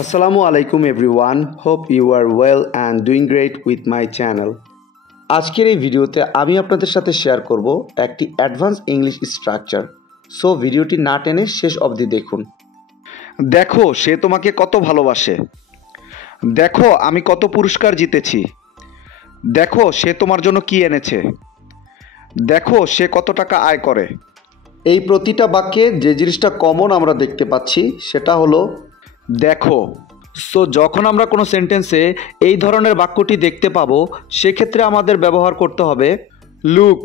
Assalamu alaikum everyone. Hope you are well and doing great with my channel. আজকের এই ভিডিওতে আমি আপনাদের সাথে শেয়ার করব একটি অ্যাডভান্স ইংলিশ স্ট্রাকচার। সো ভিডিওটি না টেনে শেষ অবধি দেখুন। দেখো সে তোমাকে কত ভালোবাসে। দেখো আমি কত পুরস্কার জিতেছি। দেখো সে তোমার জন্য কি এনেছে। দেখো সে কত টাকা আয় করে। এই প্রতিটা বাক্যে যে জিনিসটা কমন আমরা দেখতে পাচ্ছি সেটা হলো দেখো। সো যখন আমরা কোনো সেন্টেন্সে এই ধরনের বাক্যটি দেখতে পাবো সেক্ষেত্রে আমাদের ব্যবহার করতে হবে লুক।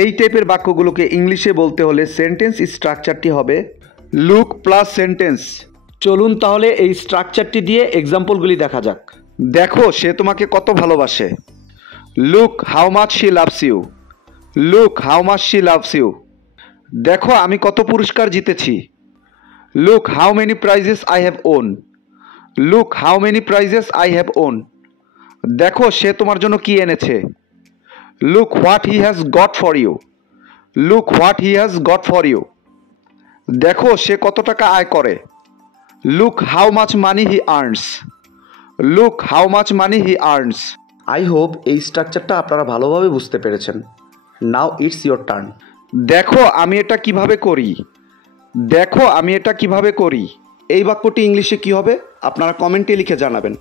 এই টাইপের বাক্যগুলোকে ইংলিশে বলতে হলে সেন্টেন্স স্ট্রাকচারটি হবে লুক প্লাস সেন্টেন্স। চলুন তাহলে এই স্ট্রাকচারটি দিয়ে এক্সাম্পলগুলি দেখা যাক। দেখো সে তোমাকে কত ভালোবাসে। Look how much she loves you. Look how much she loves you. দেখো আমি কত পুরস্কার জিতেছি। Look how many prizes I have won. Look how many prizes I have won. দেখো সে তোমার জন্য কি এনেছে। Look what he has got for you. Look what he has got for you. দেখো সে কত টাকা আয় করে। Look how much money he earns. Look how much money he earns. I hope এই স্ট্রাকচারটা আপনারা ভালোভাবে বুঝতে পেরেছেন। Now it's your turn. দেখো আমি এটা কিভাবে করি। দেখো আমি এটা কিভাবে করি। এই বাক্যটি ইংলিশে কি হবে আপনারা কমেন্টে লিখে জানাবেন।